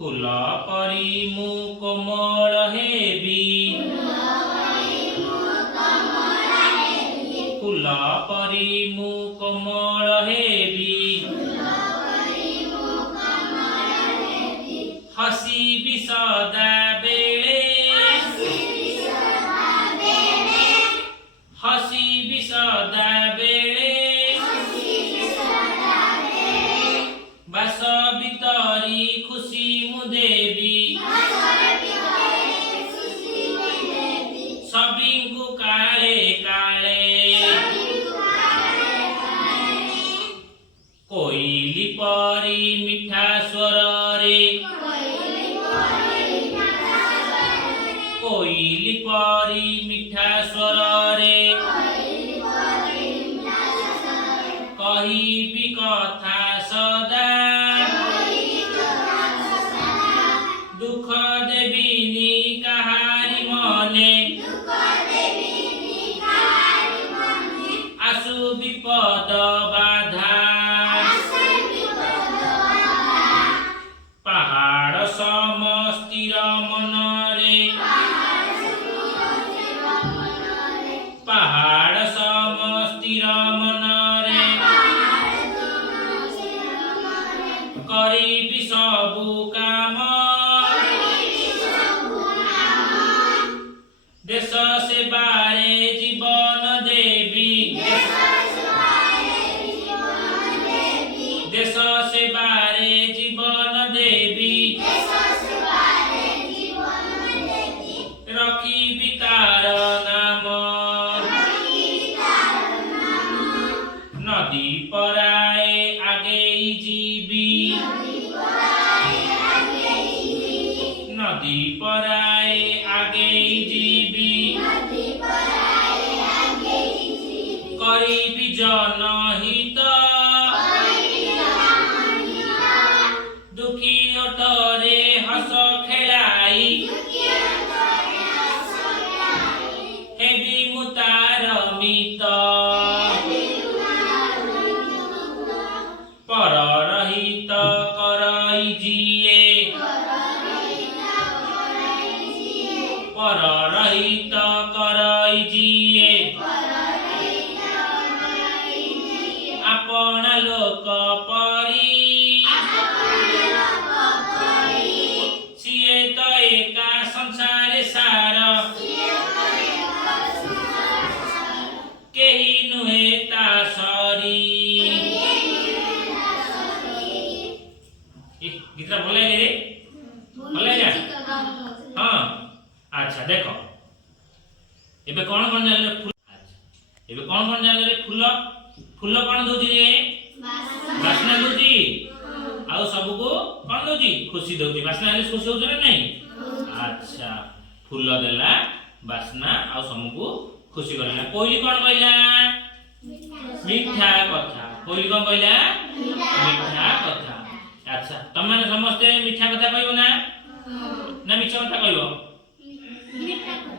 फूल परी मु कोमल हेबी फूल परी मु कोमल हेबी हसीबी सदा बेले हसीबी सदा बेले बास भितरी खुशी मु देवी सबींकु काले काले कोइली परी मिठा स्वर रे कोइली परी मिठा स्वर रे कहिबी कथा सदा दुख देबिनी कहारी मने आसु विपद बाधा पहाड़ सम स्थिर मनरे पहाड़ सम स्थिर मनरे करिबी सबु काम देश सेवारे जीवन देवी देश सेवारे जीवन देवी रखिबी तार नाम नदी पराए आगे जीवी नदी पराए आगे जीवी करिबी जनहित दुखी ओटरे हस खेलाई हेबी मुतार मित पर रहित करई जिए पर रहित करई जिए आपण लोक परी सिए तो एका संसार सार केही नुहे ता सरी गीतरा बोले रे बोले जा हां अच्छा देखो एबे कोन कोन जाले फूल अच्छा एबे कोन कोन जाले फूल फूल कोन दोजी रे वासना दोजी आउ सबको कोन दोजी खुशी दोजी वासना ले खुशी होज रे नहीं अच्छा फूल देला वासना आउ सबको खुशी करला कोइली कोन कहला मीठा कथा कोइली कोन कहला मीठा कथा अच्छा तमे समस्त मीठा कथा कहबो ना ना मीठा कथा कहबो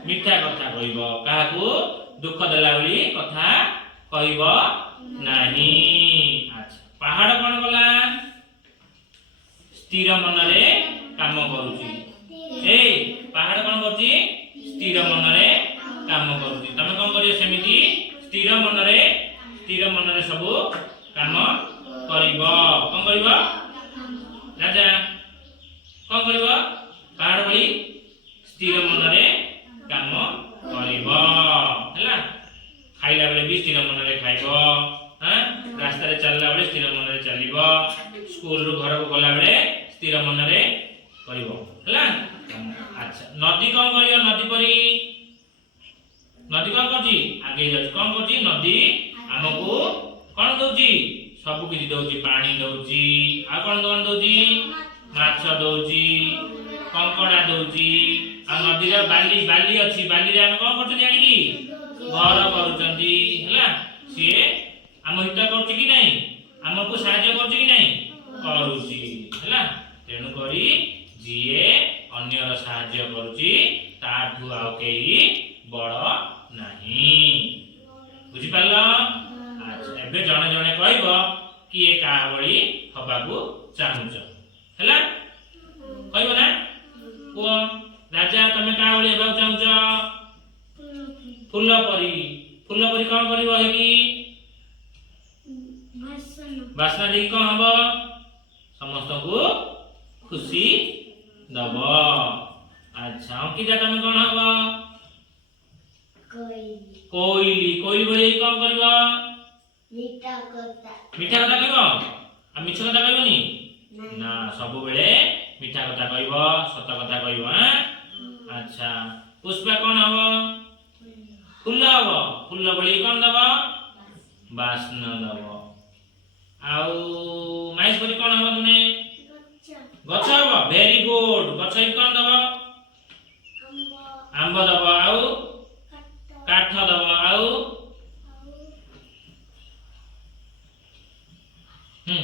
मीठा कथा कहबो काहाकू दुख देला बली कथा कहबो नाही अच्छा पहाड़ कोन गला स्थिर मनरे काम करूची ए पहाड़ कोन करची स्थिर मनरे काम करूची तमे कोन करियो सेमिति स्थिर मनरे सब काम करिवो कोन करिवो राजा कोन करिवो पहाड़ बली स्थिर मनरे काम करिवो हैला खाइला बेले भी स्थिर मनरे खाइबो हां रास्ता रे चलला बेले स्थिर मनरे चलिबो स्कूल रु घर को गला बेले स्थिर मनरे करिवो हैला अच्छा नदी कोन करियो नदी परी नदी कोन करजी आगे जाय कोन करजी नदी हमको कोन दोजी सब किछि दोजी पानी दोजी आ कोन दोजी माछ दोजी कंकड़ा दोजी आ नदी रे बाली बाली अछि बाली रे हम कोन करछ जानि की घर करूचंदी हैला सिए हम हित करछ कि नहीं हमको सहाय्य करछ कि नहीं करूची हैला तेनु करी जिए अन्यर सहाय्य करूची ताठू आउ केही बड़ नाही बुझि पालो अच्छा एबे जणे जणे कहइबो कि ए का बळी हबाकू चाहुच हैला କହିବ ନା କୁହ ରାଜା ତମେ କାହା ଭଳି ହେବାକୁ ଚାହୁଁଛ ଫୁଲ ପରି କଣ କରିବ ହେଇକି ବାସ୍ନା ଦେଇକି କଣ ହବ ସମସ୍ତଙ୍କୁ ଖୁସି ଦବ ଆଚ୍ଛା ଅଙ୍କିତା ତମେ କଣ ହବ କୋଇଲି ଭଳି ହେଇକି କଣ କରିବ ମିଠା କଥା କହିବ ଆଉ ମିଛ କଥା କହିବନି ନା ସବୁବେଳେ ମିଠା କଥା କହିବ ସତ କଥା କହିବ ଆଚ୍ଛା ପୁଷ୍ପା କଣ ହବ ଫୁଲ ହବ ଫୁଲ ଭଳି କଣ ଦବ ବାସ୍ନା ଦବ ଆଉ ମାଇସ୍ ପରି କଣ ହବ ତୁମେ ଗଛ ହବ ଭେରି ଗୁଡ ଗଛ ହିଁ କଣ ଦବ ଆମ୍ବ ଦବ ଆଉ କାଠ ଦବ ଆଉ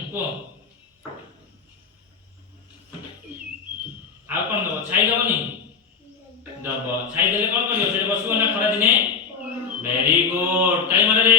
କୁହ ଆଉ କଣ ଦବ ଛାଇ ଦବନି ଦବ ଛାଇ ଦେଲେ କଣ କରିବ ସେଠି ବସିବ ନା ଖରା ଦିନେ ଭେରି ଗୁଡ ତାଳି ମାରରେ